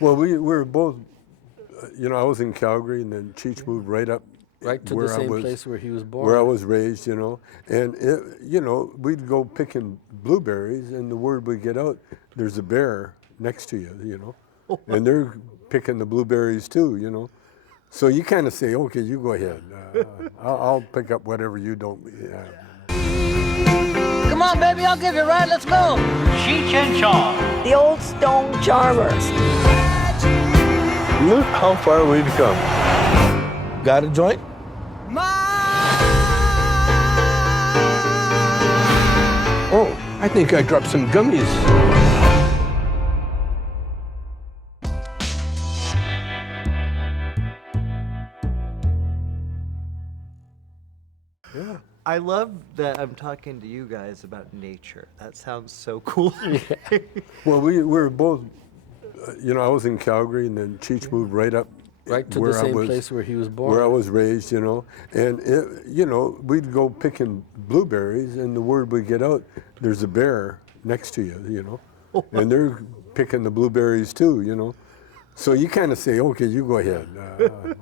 Well, we were both, I was in Calgary, and then Cheech moved right up. Right to the same place where he was born. Where I was raised, And, we'd go picking blueberries, and the word would get out, there's a bear next to you, And they're picking the blueberries too, So you kind of say, okay, you go ahead. I'll pick up whatever you don't have. Come on, baby, I'll give you a ride. Let's go. Cheech and Chong. The old stone charmers. Look how far we've come. Got a joint? Oh, I think I dropped some gummies. Yeah. I love that I'm talking to you guys about nature. That sounds so cool. Well, we were both, I was in Calgary, and then Cheech moved right up. Right to the same place where he was born. Where I was raised, And, we'd go picking blueberries, and the word would get out, there's a bear next to you, And they're picking the blueberries too, So you kind of say, okay, you go ahead.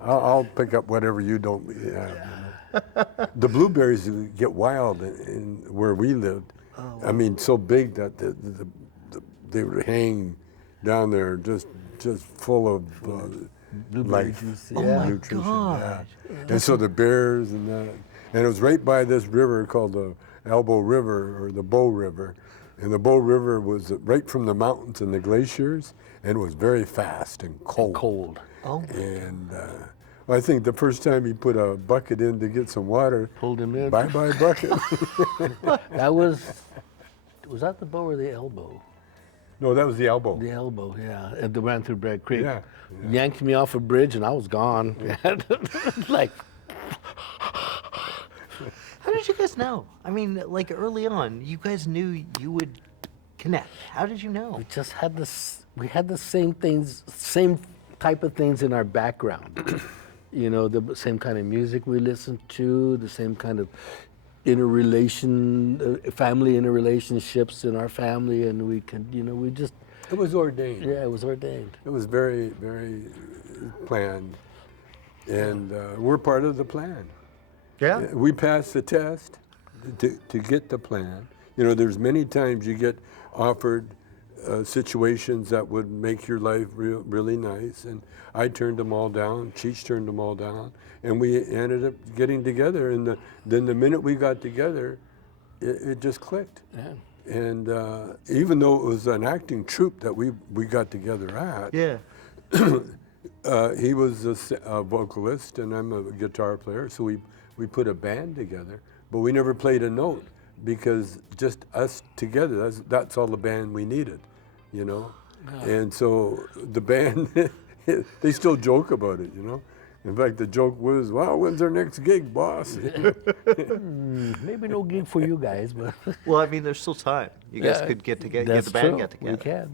I'll pick up whatever you don't have. The blueberries get wild in where we lived. Oh, wow. I mean, so big that they would hang down there just full of life, nutrition. Yeah. And so the bears and that. And it was right by this river called the Elbow River or the Bow River. And the Bow River was right from the mountains and the glaciers, and it was very fast and cold. Oh. And I think the first time he put a bucket in to get some water, pulled him in. Bye-bye bucket. Was that the bow or the elbow? No, that was the elbow. The elbow, yeah. And the ran through Bragg Creek. Yeah. Yanked me off a bridge, and I was gone. Like. How did you guys know? I mean, like early on, you guys knew you would connect. How did you know? We just had this. We had the same things, same type of things in our background. The same kind of music we listened to, the same kind of family interrelationships in our family, and we could, we just. It was ordained. Yeah, it was ordained. It was very, very planned, and we're part of the plan. Yeah. We passed the test to get the plan. There's many times you get offered situations that would make your life really nice, and I turned them all down. Cheech turned them all down, and we ended up getting together. And then the minute we got together, it just clicked. Yeah. And even though it was an acting troupe that we got together at, yeah, he was a vocalist and I'm a guitar player, so we put a band together, but we never played a note because just us together, that's all the band we needed, Oh. And so the band, they still joke about it, In fact, the joke was, wow, when's our next gig, boss? Maybe no gig for you guys, but. Well, I mean, there's still time. You guys could get together, get the band get together. We can.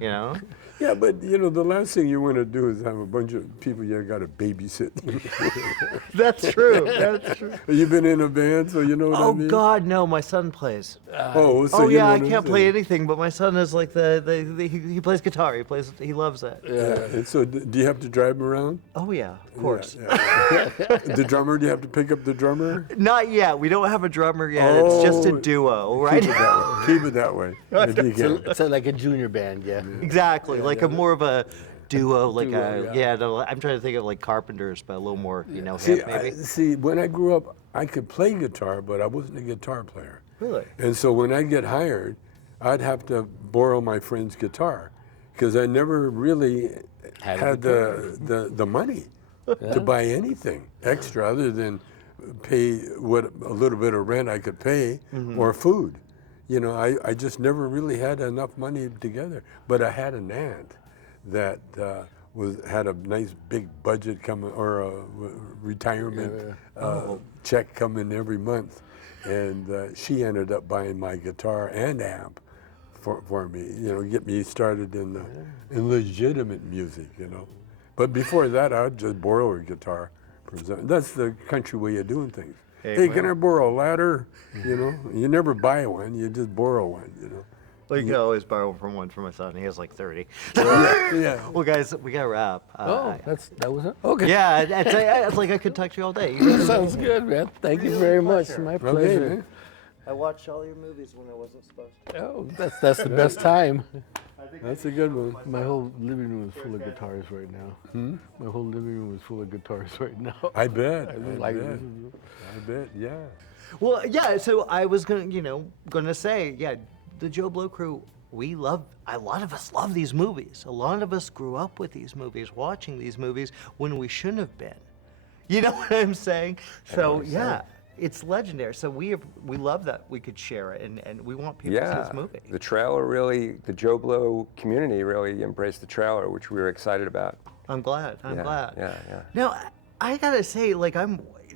Yeah, but the last thing you want to do is have a bunch of people you got to babysit. That's true. That's true. You've been in a band, so you know what I mean? Oh God, no! My son plays. So yeah, I can't play anything, but my son is like he plays guitar. He loves that. Yeah. And so, do you have to drive him around? Oh yeah, of course. Yeah. The drummer? Do you have to pick up the drummer? Not yet. We don't have a drummer yet. It's just a duo, right? Keep it that way. If you can. So like a junior band, yeah. Exactly, like a more of a duo, I'm trying to think of like Carpenters, but a little more, hip maybe. See, when I grew up, I could play guitar, but I wasn't a guitar player. Really? And so when I get hired, I'd have to borrow my friend's guitar because I never really had the money to buy anything extra other than pay what a little bit of rent I could pay or food. I just never really had enough money together. But I had an aunt that had a nice big budget coming, or a retirement check coming every month. And she ended up buying my guitar and amp for me, get me started in legitimate music, But before that, I'd just borrow a guitar. That's the country way of doing things. Hey, can I borrow a ladder? You never buy one, you just borrow one, Like, I always borrow from one for my son. He has like 30. Yeah. Well, guys, we got to wrap. That was it? Okay. Yeah, it's like I could talk to you all day. Sounds good, man. Thank you very much. My Okay, pleasure. man. I watched all your movies when I wasn't supposed to. Oh, that's the best time. That's a good one. My whole living room is full of guitars right now. My whole living room is full of guitars right now. I bet. Like, I bet. Yeah. Well, yeah. So I was gonna say, yeah, the JoBlo crew. A lot of us love these movies. A lot of us grew up with these movies, watching these movies when we shouldn't have been. You know what I'm saying? So yeah, it's legendary. So we love that we could share it, and we want people to see this movie. The trailer really, the JoBlo community really embraced the trailer, which we were excited about. I'm glad. I'm glad. Yeah. Now, I gotta say, like,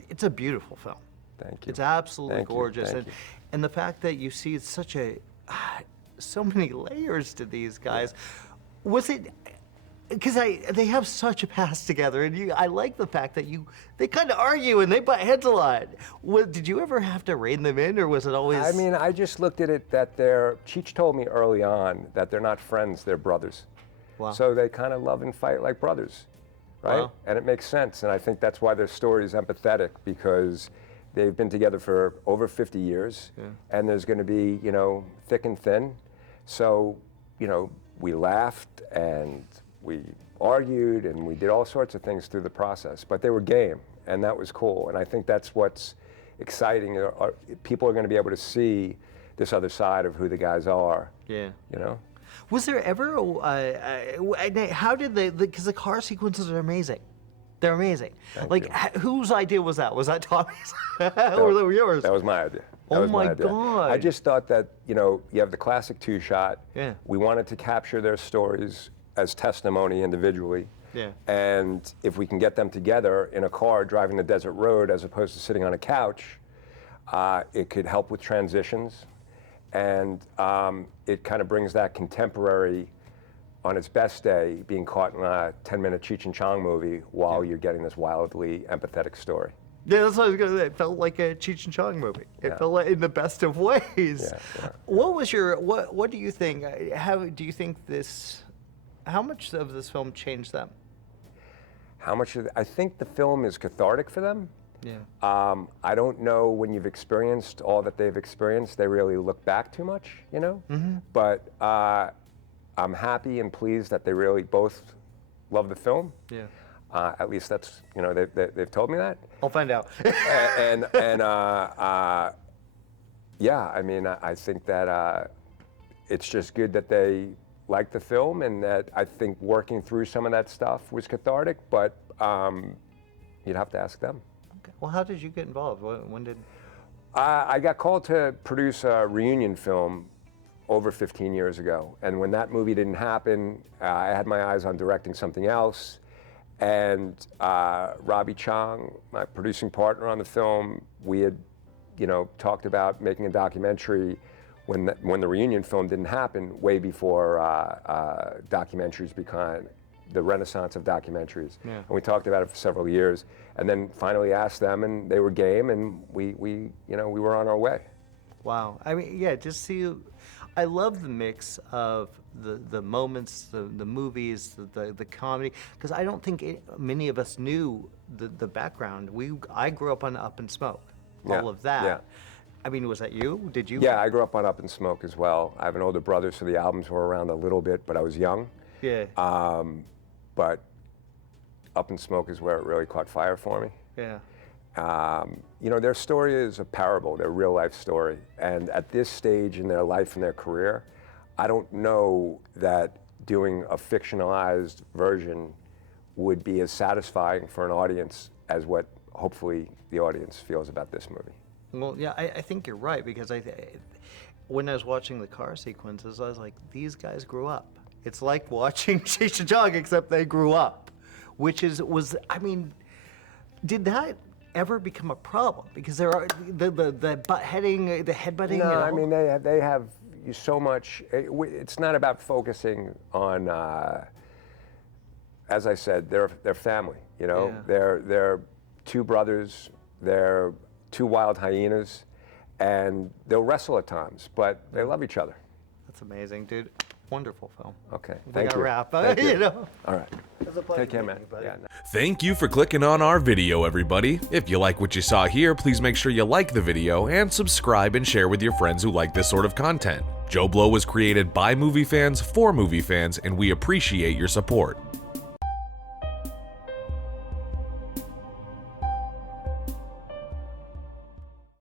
it's a beautiful film. Thank you. It's absolutely Thank you, gorgeous, thank you. and the fact that you see such so many layers to these guys. Was it? Because they have such a past together, and I like the fact that they kind of argue and they butt heads a lot. Did you ever have to rein them in, or was it always? I mean, I just looked at it that Cheech told me early on that they're not friends, they're brothers. Wow. So they kind of love and fight like brothers, right? Wow. And it makes sense, and I think that's why their story is empathetic, because they've been together for over 50 years, and there's going to be, thick and thin. So, we laughed and we argued and we did all sorts of things through the process, but they were game, and that was cool. And I think that's what's exciting. People are going to be able to see this other side of who the guys are. Yeah. Was there ever how did because the car sequences are amazing. They're amazing. Whose idea was that? Was that Tommy's or was it yours? That was my idea. Oh my God. I just thought that, you have the classic two-shot. Yeah. We wanted to capture their stories as testimony individually. Yeah. And if we can get them together in a car driving the desert road as opposed to sitting on a couch, it could help with transitions. And it kind of brings that contemporary, on its best day, being caught in a 10-minute Cheech and Chong movie while you're getting this wildly empathetic story. Yeah, that's what I was going to say. It felt like a Cheech and Chong movie. It felt like in the best of ways. Yeah. What was what do you think? How do you think how much of this film changed them? I think the film is cathartic for them. Yeah. I don't know, when you've experienced all that they've experienced, they really look back too much, Mm-hmm. But I'm happy and pleased that they really both love the film. Yeah. At least that's, they've told me that. I'll find out. Yeah, I mean, I think that it's just good that they like the film, and that I think working through some of that stuff was cathartic, but you'd have to ask them. Okay. Well, how did you get involved? When did? I got called to produce a reunion film over 15 years ago, and when that movie didn't happen, I had my eyes on directing something else, and Robbie Chong, my producing partner on the film, we had, talked about making a documentary when the reunion film didn't happen, way before documentaries became the renaissance of documentaries. Yeah. And we talked about it for several years, and then finally asked them, and they were game, and we were on our way. Wow. I mean, yeah, just see. I love the mix of the moments, the movies, the comedy, because I don't think many of us knew the background. I grew up on Up in Smoke, all of that. Yeah. I mean, was that you? Did you? Yeah, I grew up on Up in Smoke as well. I have an older brother, so the albums were around a little bit, but I was young. Yeah. But Up in Smoke is where it really caught fire for me. Yeah. Their story is a parable, their real life story. And at this stage in their life and their career, I don't know that doing a fictionalized version would be as satisfying for an audience as what hopefully the audience feels about this movie. Well, yeah, I think you're right, because when I was watching the car sequences, I was like, these guys grew up. It's like watching Cheech and Chong, except they grew up, did that ever become a problem? Because there are the butt-heading, the headbutting. No, I mean, they have so much. It's not about focusing on, as I said, they're family. Yeah. They're two brothers. They're two wild hyenas, and they'll wrestle at times, but they love each other. That's amazing, dude. Wonderful film. Okay, We thank gotta you. wrap. Thank You know. All right. It was a pleasure Take care, meeting man. you, buddy. Yeah. Thank you for clicking on our video, everybody. If you like what you saw here, please make sure you like the video and subscribe and share with your friends who like this sort of content. JoBlo was created by movie fans for movie fans, and we appreciate your support.